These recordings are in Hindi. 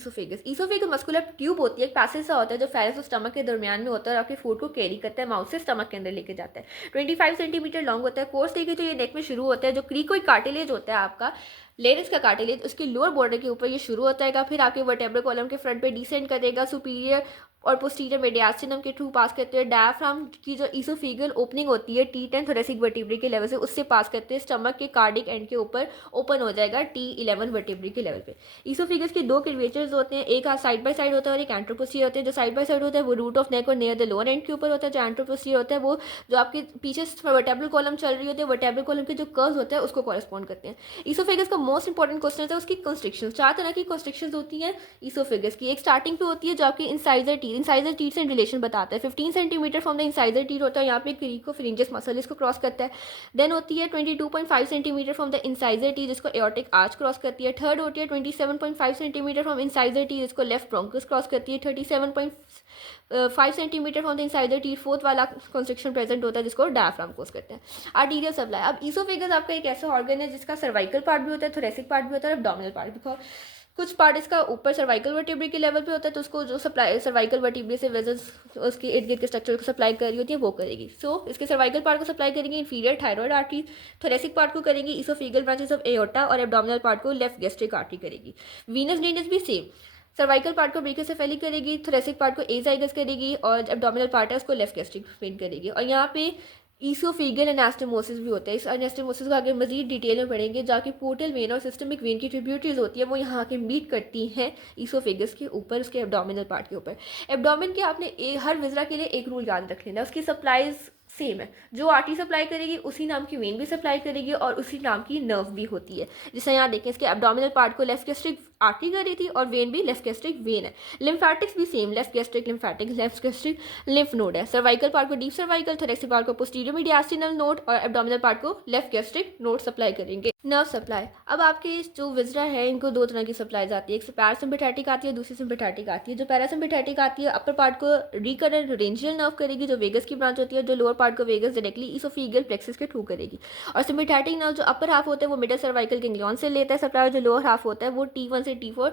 ईसोफेगस। ईसोफेगस मस्कुलर ट्यूब होती है, एक पैसेज सा होता है जो फेरस और स्टमक के दरमियान में होता है और आपके फूड को कैरी करता है, माउथ से स्टमक के अंदर लेके जाता है। 25 सेंटीमीटर लॉन्ग होता है। कोर्स देखिए तो ये नेक में शुरू होता है, जो क्रीकोइड कार्टिलेज होता है आपका लेरिस का कार्टिलेज, उसके लोअर बॉर्डर के ऊपर ये शुरू होता है, फिर आपके वर्टेब्रल कॉलम के फ्रंट पे डिसेंड करेगा, सुपीरियर और पोस्टीरियर मेडियास्टिनम के थ्रू पास करते हैं। डायफ्राम की जो ईसोफेगल ओपनिंग होती है T10 थोरेसिक वर्टिब्रे के लेवल से, उससे पास करते हैं स्टमक के कार्डिक एंड के ऊपर ओपन हो जाएगा T11 वर्टिब्रे के लेवल पे। ईसोफेगस के दो कर्वेचर्स होते हैं, एक साइड बाय साइड होता है और एक एंट्रोपोस्टीरियर होते हैं। जो साइड बाय साइड होता है वो रूट ऑफ नेक और नियर द लोअर एंड के ऊपर होता है। जो एंट्रोपोस्टीरियर होता है वो जो आपके पीछे वर्टेब्रल कॉलम चल रही होती है, वर्टेब्रल कॉलम के जो कर्व्स होते हैं उसको कॉरेस्पॉन्ड करते हैं। ईसोफेगस का मोस्ट इंपॉर्टेंट क्वेश्चन है उसकी कंस्ट्रिक्शन। 4 तरह की कंस्ट्रिक्शन होती हैं ईसोफेगस की। एक स्टार्टिंग पे होती है जो आपकी इंसाइजर टीथ से रिलेशन बताता है। 15 centimetre from the incisor teeth होता है, यहाँ पे क्रीकोफिरिंजियस मसल इसको क्रॉस करता है। देन होती है 22.5 centimetre from the incisor teeth, जिसको एओर्टिक आर्च क्रॉस करती है। थर्ड होती है 27.5 सेंटीमीटर फ्रॉम इंसाइजर टीथ, जिसको लेफ्ट ब्रोंकस क्रॉस करती है। 37.5 centimetre from the incisor teeth fourth वाला कंस्ट्रक्शन प्रेजेंट होता है, जिसको डायफ्राम कोस करते हैं। Arterial supply. अब ईसोफेगस आपका एक ऐसा ऑर्गन है जिसका सर्वाइकल पार्ट भी होता है, थोरेसिक पार्ट भी होता है और एब्डोमिनल पार्ट भी। कुछ पार्ट इसका ऊपर सर्वाइकल वर्टिब्रे के लेवल पे होता है, तो उसको जो सप्लाई सर्वाइकल वर्टिब्रे से वेजल्स उसके इर्द गिर्द के स्ट्रक्चर को सप्लाई कर रही होती है वो करेगी। इसके सर्वाइकल पार्ट को सप्लाई करेंगे inferior thyroid artery, thoracic part को करेंगी ईसोफेगल ब्रांचेस ऑफ एओर्टा और एब्डोमिनल पार्ट को लेफ्ट गैस्ट्रिक आर्टरी करेगी। वीनस ड्रेनेज भी सेम, सर्वाइकल पार्ट को ब्रेकियोसेफेलिक करेगी, थोरेसिक पार्ट को एजाइगस करेगी और एब्डोमिनल पार्ट है उसको लेफ्ट गैस्ट्रिक वेन करेगी। और यहाँ पे ईसोफेगल एनास्टेमोसिस भी होता है। इस एनास्टेमोसिस को आगे मजीद डिटेल में पढ़ेंगे, जाके पोर्टल वेन और सिस्टमिक वेन की ट्रिब्यूटरीज होती है वो यहाँ के मीट करती हैं ईसोफेगस के ऊपर, उसके एब्डोमिनल पार्ट के ऊपर। एब्डोमिन के आपने हर विजरा के लिए एक रूल याद रख लेना, उसकी सप्लाईज सेम है। जो आर्टरी सप्लाई करेगी उसी नाम की वेन भी सप्लाई करेगी और उसी नाम की नर्व भी होती है। जैसे यहाँ देखें, इसके एब्डोमिनल पार्ट को लेफ्ट गैस्ट्रिक आर्टरी कर रही थी और वेन भी लेफ्ट गैस्ट्रिक वेन है। लिम्फेटिक्स भी same, left gastric lymphatic, left gastric lymph node है। सर्वाइकल पार्ट को डीप सर्वाइकल, थोरेसिक पार्ट को पोस्टीरियर मीडियास्टिनल नोड और एब्डोमिनल पार्ट को लेफ्ट गैस्ट्रिक नोड सप्लाई करेंगे। Nerve supply. अब आपके जो विजरा है इनको दो तरह की सप्लाईज आती है, एक पैरासिम्पैथेटिक आती है, दूसरी सिम्पैथेटिक आती है। जो पैरासिम्पैथेटिक आती है अपर पार्ट को रिकरेंट रेंजियल नर्व करेगी जो वेगस की ब्रांच होती है, जो लोअर पार्ट को वेगस डायरेक्टली ईसोफेगल प्लेक्सस के थ्रू करेगी। और सिम्पैथेटिक नर्व जो अपर हाफ होता है वो मिडल सर्वाइकल गैंग्लियन से लेता है सप्लाई, और जो लोअर हाफ होता है वो T1 से T4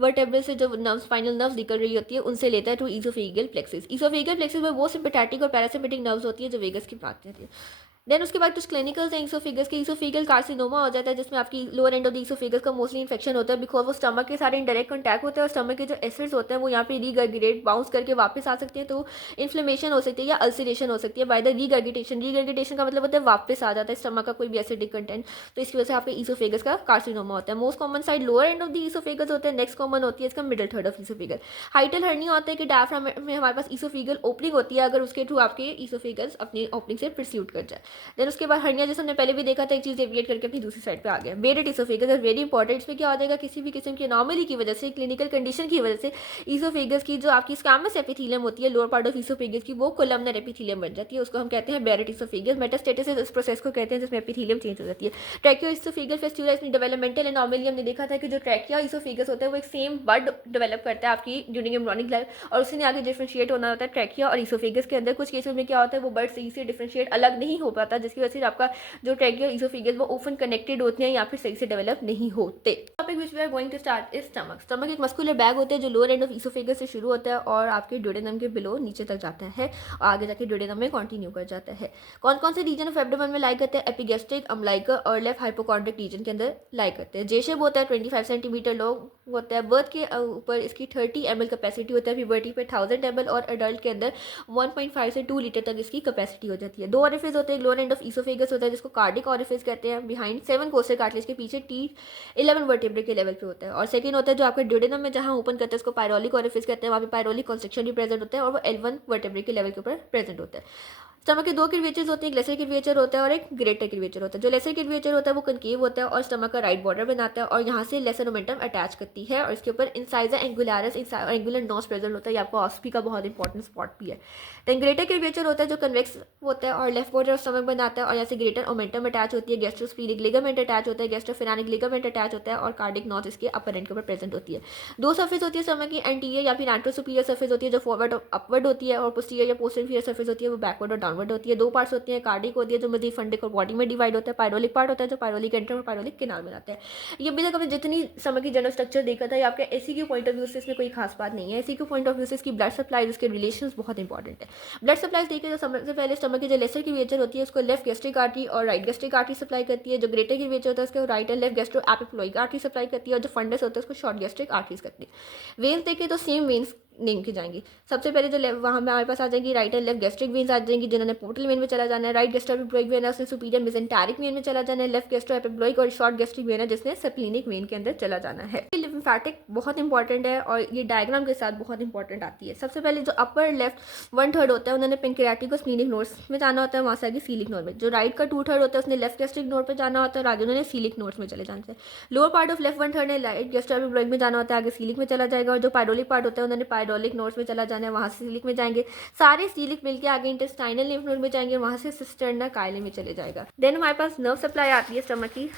वर्टेब्रल से जो नर्व स्पाइनल नर्व्स निकल रही होती है उनसे लेता है through oesophageal plexus. Oesophageal plexus में वो सिम्पैथेटिक और पैरासिम्पैथिक नर्व्स होती है जो वेगस की ब्रांच होती है। देन उसके बाद कुछ क्लिनिकल्स हैं ईसोफेगस के। ईसोफेगल कार्सिनोमा हो जाता है जिसमें आपकी lower end of the oesophagus का मोस्टली इन्फेक्शन होता है, बिकॉज वो स्टमक के सारे इनडायरेक्ट कॉन्टैक्ट होते हैं और स्टमक के जो एसिड्स होते हैं वो यहाँ पे रीगर्गिटेट बाउंस करके वापस आ सकते हैं, तो इन्फ्लेमेशन हो सकती है या अल्सरेशन हो सकती है बाय द रीगर्गिटेशन। रीगर्गिटेशन का मतलब होता है वापस आ जाता है स्टमक का कोई भी एसिडिक कंटेंट, तो इसकी वजह से आपके ईसोफेगस का कार्सिनोमा होता है। Most common side lower end of the oesophagus होता है, नेक्स्ट कॉमन होती है इसका middle third of oesophagus. हाइटल hernia होता है कि डायफ्राम में हमारे पास ईसोफेगल ओपनिंग होती है, अगर उसके थ्रू आपके ईसोफेगस अपनी ओपनिंग से परस्यूट कर जाए। देन उसके बाद हर्निया जैसे हमने पहले भी देखा था, एक चीज़ डेविएट करके अपनी दूसरी साइड पे आ गया। Bedded oesophagus is very important. इसमें क्या हो जाएगा, किसी भी किस्म की एनॉमली की वजह से, क्लिनिकल कंडीशन की वजह से ईसोफेगस की जो आपकी स्क्वैमस एपिथेलियम होती है लोअर पार्ट ऑफ ईसोफेगस की, वो कोलमनर एपिथेलियम बन जाती है, उसको हम कहते हैं बेडेड ईसोफेगस। मेटास्टेसिस इस प्रोसेस को कहते हैं जिसमें एपिथेलियम चेंज हो जाती है। ट्रैकियो ईसोफेगल फेस्टिवला, इसमें डेवलपमेंटल एनॉमली हमने देखा था कि जो ट्रैकिया ईसोफेगस होता है वो एक सेम बड डेवलप करता है आपकी ड्यूरिंग एम्ब्रियोनिक लाइफ, और उसी ने आगे डिफरेंशिएट होना होता है ट्रैकिया और ईसोफेगस के अंदर। कुछ केसेस में क्या होता है वो बर्ड सही से डिफरेंशिएट अलग नहीं हो पाता, जिसकी वजह से आपका जो ट्रैकिया ईसोफेगस वो ओपन कनेक्टेड होते हैं या फिर सही से डेवलप नहीं होते। Topic which we are going to start is stomach. Stomach एक मस्कुलर बैग होता है जो लोअर एंड ऑफ ईसोफेगस से शुरू होता है और आपके ड्यूडेनम के बिलो नीचे तक जाता है और आगे जाके ड्यूडेनम में कंटिन्यू कर जाता है। कौन कौन से रीजन ऑफ एब्डोमेन में लाई करते हैं, एपिगैस्ट्रिक, अम्लाइकर और लेफ्ट हाइपोकॉन्ड्रिक रीजन के अंदर लाई करते हैं। जे शेप होता है, 25 सेंटीमीटर लॉन्ग होता है। बर्थ के ऊपर इसकी 30 ml कैपेसिटी होता है, प्यूबर्टी पे 1000 ml और एडल्ट के अंदर 1.5 से 2 लीटर तक इसकी कैपेसिटी हो जाती है। दो ऑरिफिस होते हैं, लोअर एंड ऑफ ईसोफेगस होता है जिसको कार्डिक ऑरिफिस कहते हैं, बिहाइंड 7 कोस्टल कार्टिलेज के पीछे T11 वर्टेब्रे के लेवल पे होता है। और सेकंड होता है जो आपका ड्यूडेनम में जहां ओपन करते हैं उसको पायरोलिक ऑरिफिस कहते हैं, वहाँ पे पायरोलिक कंस्ट्रक्शन भी प्रेजेंट होता है और वो L1 वर्टेब्रे के लेवल के ऊपर प्रेजेंट होता है। स्टमक के दो कर्वेचर्स होते हैं, एक लेसर कर्वेचर होता है और एक ग्रेटर कर्वेचर होता है। जो लेसर कर्वेचर होता है वो कनकेव होता है और स्टमक का राइट बॉर्डर बनाता है और यहाँ से लेसर मोमेंटम अटैच करती है और इसके ऊपर इंसाइजर एंगुलरिस एंगुलर नोज प्रेजेंट होता है, ये आपको ऑस्पी का बहुत इंपॉर्टेंट स्पॉट भी है। देन ग्रेटर कर्वेचर होता है जो कन्वेक्स होता है और लेफ्ट बॉर्डर ऑफ स्टमक बनाता है और यहाँ से ग्रेटर मोमेंटम अटैच होती है, गैस्ट्रोस्प्लीनिक लिगामेंट अटैच होता है, गैस्ट्रोफेरेनिक लिगामेंट अटैच होता है और कार्डिक नोज इसके अपर एंड के ऊपर प्रेजेंट होती है। दो सर्फेस होती है स्टमक की, एंटीरियर या फिर एंट्रो सुपीरियर सर्फेस होती है जो फॉरवर्ड और अपवर्ड होती है और पोस्टीरियर या पोस्ट इंफीरियर सर्फेस होती है वो बैकवर्ड और डाउनवर्ड होती है। दो पार्ट्स होती हैं, कार्डिक होती है जो मजीद फंडिक और बॉडी में डिवाइड होता है, पायरोलिक पार्ट होता है जो पायरोलिक एंटर और पायरोलिक किनार बनाते हैं। ये अभी तक हमने जितनी स्टमक की जनरल स्ट्रक्चर देखा था, ये आपके एसी के पॉइंट ऑफ व्यू से इसमें कोई खास बात नहीं है। एसी के पॉइंट ऑफ व्यू से इसकी ब्लड सप्लाई, इसके रिलेशन बहुत इंपॉर्टेंट है। ब्लड सप्लाई देखें तो सबसे पहले स्टमक की जो लेसर कर्वेचर होती है उसको लेफ्ट गैस्ट्रिक आर्टरी और राइट गैस्ट्रिक आर्टरी सप्लाई करती है। जो ग्रेटर कर्वेचर होता है उसको right and left gastroepiploic artery supply करती है, और जो फंडस होता है उसको शॉर्ट गैस्ट्रिक आर्टरीज करती है। वेन्स देखें तो सेम वेन्स नेम की जाएंगी। सबसे पहले जो वहाँ में हमारे पास आ जाएंगी right and left gastric veins आ जाएंगी, जिन्होंने पोर्टल वेन में चला जाना है। राइट गैस्ट्रो एपिफ्लोइक वेन है उसने सुपीरियर मेसेंटेरिक वेन में चला जाना है। लेफ्ट गैस्ट्रो एपिफ्लोइक और शॉर्ट गैस्ट्रिक वेन है जिसने स्प्लीनिक वेन के अंदर चला जाना है। लिम्फेटिक बहुत इंपॉर्टेंट है और ये डायग्राम के साथ बहुत इंपॉर्टेंट आती है। सबसे पहले जो अपर लेफ्ट 1/3 होता है उन्होंने पेंक्रियाटिक और स्प्लीनिक नोड्स में जाना होता है, वहाँ से आगे सीलिक नोड में। जो राइट का 2/3 होता है उसने लेफ्ट गैस्ट्रिक नोड पर जाना होता है और आगे उन्होंने सीलिक नोड्स में चले जाना है। लोअर पार्ट ऑफ लेफ्ट 1/3 ने राइट गैस्ट्रो एपिफ्लोइक में जाना होता है, आगे सीलिक में चला जाएगा। और जो पायरोलिक पार्ट होता है उन्होंने पायरोलिक नोड्स में चला जाना है, वहाँ से सीलिक में जाएंगे। सारे सीलिक मिलकर आगे इंटेस्टाइनल लिम्फ नोड में जाएंगे, वहाँ से सिस्टर्ना काइले में चले जाएगा। देन हमारे पास नर्व सप्लाई आती है स्टमक की।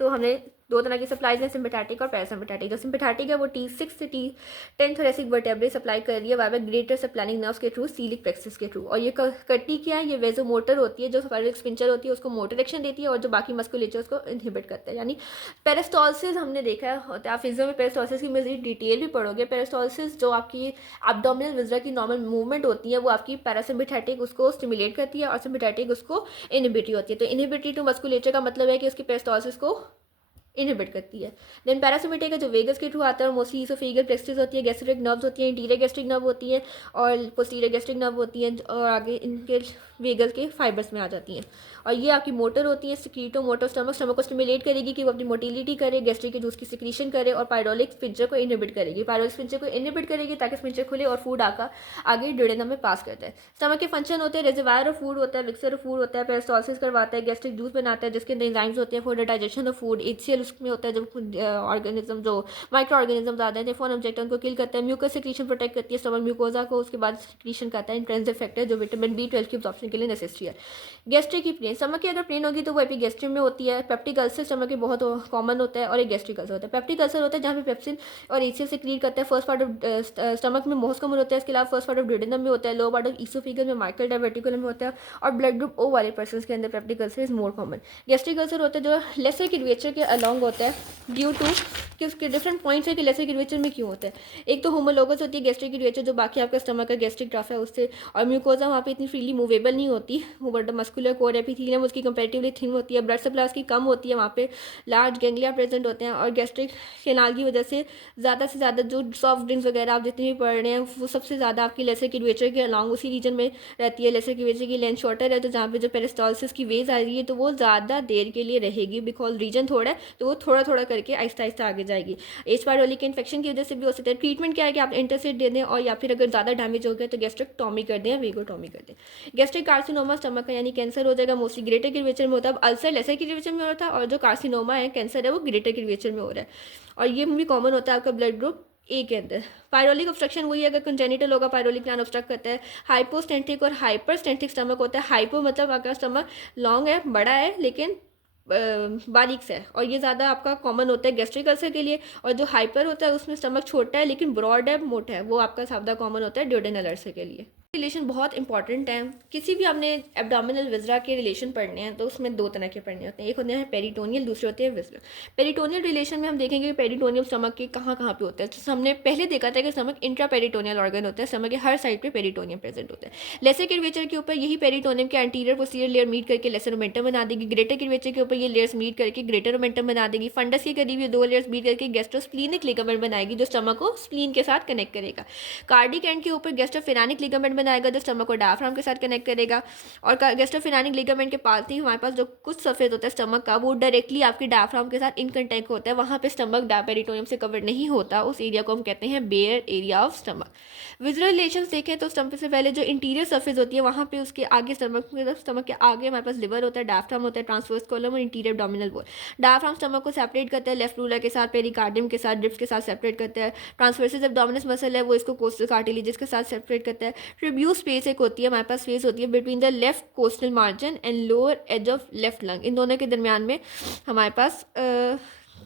तो हमने दो तरह की सप्लाईज हैं, सिम्पैथेटिक और पैरासिम्पैथेटिक। जो सिम्पैथेटिक है वो T6 से T10 थोरेसिक वर्टेब्रे सप्लाई कर रही है वाया ग्रेटर सप्लाइनिंग नर्व्स के थ्रू, सीलिक प्लेक्सस के थ्रू। और ये करती क्या है, ये वेजोमोटर होती है। जो पायरोलिक स्फिंक्टर होती है उसको मोटर एक्शन देती है और जो बाकी मस्कुलेचर उसको इनहिबिट करता है। यानी पेरिस्टालसिस हमने देखा होता है, आप फिजियो में पेरिस्टालसिस की मजीद डिटेल भी पढ़ोगे। पेरिस्टालसिस जो आपकी एब्डोमिनल विजरा की नॉर्मल मूवमेंट होती है वो आपकी पैरासिम्पैथेटिक उसको स्टिमुलेट करती है और सिम्पैथेटिक उसको इनहिबिटरी होती है। तो इनहिबिटरी टू मस्कुलेचर का मतलब है कि उसकी पेरिस्टालसिस को इनहिबिट करती है। देन पैरासिम्पैथेटिक है जो वेगस के थ्रू आता है, मोस्टली इसोफेजियल प्लेक्सस होती है, गैस्ट्रिक नर्व्स होती हैं, इंटीरियर गैस्ट्रिक नर्व होती है और पोस्टीरियर गैस्ट्रिक नर्व होती हैं और आगे इनके वेगस के फाइबर्स में आ जाती हैं। और ये आपकी मोटर होती है, सिक्रीटो मोटर स्टमक को स्टिमुलेट करेगी कि वो अपनी मोटिलिटी करे, गैस्ट्रिक के जूस की सिक्रीशन करे और पायरोलिक स्फिंक्टर को इनहिबिट करेगी। पायरोलिक स्फिंक्टर को इनहिबिट करेगी ताकि स्फिंक्टर खुले और फूड आगे ड्यूडेनम में पास करता है। स्टमक के फंक्शन होते हैं, रिजर्वायर ऑफ फूड होता है, मिक्सर ऑफ फूड होता है, पेरिस्टालसिस करवाता है, गैस्ट्रिक जूस बनाता है जिसके अंदर एंजाइम्स होते हैं for the digestion of food. HCl उसमें होता है जब ऑर्गेनिज्म जो माइक्रो ऑर्गेनिज्म आते हैं टेफोन ऑब्जेक्ट उनको किल करता है। म्यूकस सिक्रीशन प्रोटेक्ट करती है स्टमक म्यूकोजा को, उसके बाद सिक्रीशन करता है इंट्रिंसिक फैक्टर जो विटामिन B12 की अब्जॉर्प्शन के लिए नेसेसरी है। गैस्ट्रिक की प्लेन, स्टमक की अगर प्लेन होगी तो वो एपिगैस्ट्रियम में होती है। पेप्टिक अल्सर स्टमक के बहुत कॉमन होता है और एक गैस्ट्रिक अल्सर होता है। पेप्टिक अल्सर होता है जहाँ पे पेप्सिन और HCl सिक्रीट करता है। फर्स्ट पार्ट ऑफ स्टमक में मोस्ट कॉमन होता है, इसके अलावा फर्स्ट पार्ट ऑफ ड्यूडेनम में होता है, लोअर पार्ट ऑफ ईसोफेगस में माइकल डायवर्टिकुलम में होता है और ब्लड ग्रुप O वाले पर्सन के अंदर peptic ulcer is more common. Gastric ulcer होता है जो लेसर कर्वेचर के अलॉन्ग होता है ड्यू टू कि उसके डिफरेंट पॉइंट्स है कि लेसर कर्वेचर में क्यों होता है। एक तो होमोलोगस होती है गैस्ट्रिक कर्वेचर जो बाकी आपका स्टमक का गैस्ट्रिक ट्रफ है उससे, और म्यूकोजा वहाँ पे इतनी फ्रीली मूवेबल नहीं होती। वो बट मस्कुलर कोर एपिथेलियम उसकी कंपैरेटिवली थिन होती है, ब्लड सप्लाई उसकी कम होती है, वहाँ पे लार्ज गैंग्लिया प्रेजेंट होते हैं और गैस्ट्रिक कैनाल की वजह से ज़्यादा जो सॉफ्ट ड्रिंक्स वगैरह आप जितनी भी पढ़ रहे हैं वो सबसे ज़्यादा आपकी लेसर कर्वेचर के अलॉन्ग उसी रीजन में रहती है। लेसर कर्वेचर की लेंथ शॉर्टर है तो जहाँ पे जो पेरिस्टालसिस की वेज आ रही है तो वो ज़्यादा देर के लिए रहेगी बिकॉज रीजन थोड़ा है तो वो थोड़ा थोड़ा करके आहिस्ता आहिस्ता आगे जाएगी। एच पायरोली के इन्फेक्शन की वजह से भी हो सकता है। ट्रीटमेंट क्या है कि आप एंटासिड दे दें और या फिर अगर ज़्यादा डैमेज हो गया तो गैस्ट्रेक्टोमी कर दें या वेगोटोमी कर दें। गैस्ट्रिक कार्सिनोमा स्टमक का यानी कैंसर हो जाएगा, मोस्टली ग्रेटर कर्वेचर में होता है। अब अल्सर लेसर कर्वेचर में हो रहा था और जो कार्सिनोमा है कैंसर है वो ग्रेटर कर्वेचर में हो रहा है और ये भी कॉमन होता है आपका ब्लड ग्रुप A के अंदर। पायरोलिक ऑब्स्ट्रक्शन वही अगर कंजेनिटल होगा पायरोलिक ग्लैंड ऑब्स्ट्रक्ट करता है। हाइपोस्टेंटिक और हाइपरस्टेंटिक स्टमक होता है। हाइपो मतलब आपका स्टमक लॉन्ग है, बड़ा है लेकिन बारीक सा है और ये ज़्यादा आपका कॉमन होता है गैस्ट्रिक अल्सर के लिए। और जो हाइपर होता है उसमें स्टमक छोटा है लेकिन ब्रॉड है, मोटा है, वो आपका ज़्यादा कॉमन होता है ड्यूडेनल अल्सर के लिए। रिलेशन बहुत इंपॉर्टेंट है। किसी भी आपने एब्डोमिनल विजरा के रिलेशन पढ़ने हैं तो उसमें दो तरह के पढ़ने होते हैं, एक होते हैं पेरिटोनियल, दूसरे होते हैं विजरा। पेरिटोनियल रिलेशन में हम देखेंगे कि पेरिटोनियम स्टमक के कहाँ पे होता है। तो हमने पहले देखा था कि स्टमक इंट्रा पेरिटोनियल ऑर्गन होता है, स्टमक के हर साइड पे पेरिटोनियम प्रेजेंट होता है। लेसर कर्वेचर के ऊपर यही पेरिटोनियम के एंटीरियर पोस्टीरियर लेयर मीट करके लेसर ओमेंटम बना देगी। ग्रेटर कर्वेचर के ऊपर ये लेयर्स मीट करके ग्रेटर ओमेंटम बना देगी। फंडस के करीब ये दो लेयर्स मीट करके गैस्ट्रोस्प्लीनिक लिगामेंट बनाएगी जो स्टमक को स्प्लीन के साथ कनेक्ट करेगा। कार्डिक एंड के ऊपर गैस्ट्रोफेरानिक लिगामेंट बनाएगा जो स्टमक को डायफ्राम के साथ कनेक्ट करेगा। और गैस्ट्रोफेरानिक लिगामेंट के पास ही हमारे पास जो कुछ सरफेस होता है स्टमक का वो डायरेक्टली आपकी डायफ्राम के साथ इन कांटेक्ट होता है, वहाँ पे स्टमक पेरिटोनियम से कवर नहीं होता, उस एरिया को हम कहते हैं bare area of stomach. Visual relations देखें तो स्टमक से पहले जो इंटीरियर सरफेस होती है वहाँ पे उसके आगे स्टमक के आगे हमारे पास लिवर होता है, डायफ्राम होता है, ट्रांसवर्स कॉलम और interior abdominal wall. Diaphragm stomach को सेपरेट करता है लेफ्ट रूलर के साथ, पेरिकार्डियम के साथ, ड्रिप्स के साथ सेपरेट करता है। ट्रांसवर्सिस एब्डोमिनस मसल है वो इसको कोस्टल कार्टिलेज के साथ सेपरेट करता है। ट्रिब्यूट स्पेस एक होती है हमारे पास, स्पेस होती है between the left costal margin and lower edge of left lung, इन दोनों के दरमियान में हमारे पास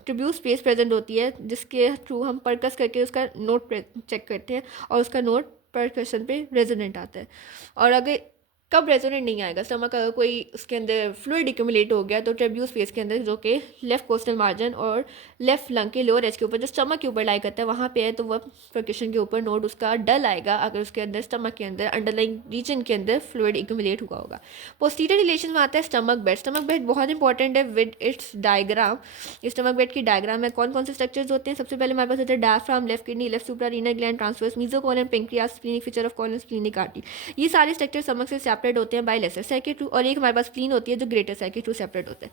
ट्रिब्यूट स्पेस प्रेजेंट होती है जिसके थ्रू हम परकस करके उसका नोट चेक करते हैं और उसका नोट परकशन पे रेजोनेंट आता है। और अगर कब रेजोनेट नहीं आएगा? स्टमक अगर कोई उसके अंदर फ्लूइड एक्यूमुलेट हो गया तो ट्रेब्यूस स्पेस के अंदर, जो कि लेफ्ट कोस्टल मार्जिन और लेफ्ट लंग के लोअर एज के ऊपर जो स्टमक के ऊपर लाई करता है वहाँ पे है, तो वह परक्यूशन के ऊपर नोट उसका डल आएगा अगर उसके अंदर स्टमक के अंदर अंडरलाइंग रीजन के अंदर फ्लूइड एक्यूमुलेट हुआ होगा। पोस्टीरियर रिलेशन में आता है स्टमक बेड। स्टमक बेड बहुत इंपॉर्टेंट है with its diagram. Stomach bed की डायग्राम में कौन कौन से स्ट्रक्चर्स होते हैं? सबसे पहले हमारे पास होता है diaphragm, left kidney, left suprarenal gland, transverse mesocolon, pancreas, splenic feature of colon, splenic artery. ये सारे स्ट्रक्चर स्टमक से सेपरेट होते हैं बाय लेसर सर्किट टू, और एक हमारे पास स्प्लीन होती है जो ग्रेटर सर्किट टू सेपरेट होते हैं।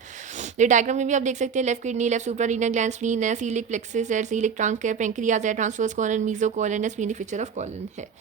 ये डायग्राम में भी आप देख सकते हैं left kidney, left suprarenal gland, spleen है, सीलिक प्लेक्सस है, सीलिक ट्रंक है, पेंक्रियास है, ट्रांसवर्स कोलन, मेसोकोलन है, स्प्लीनिक फीचर ऑफ कोलन है।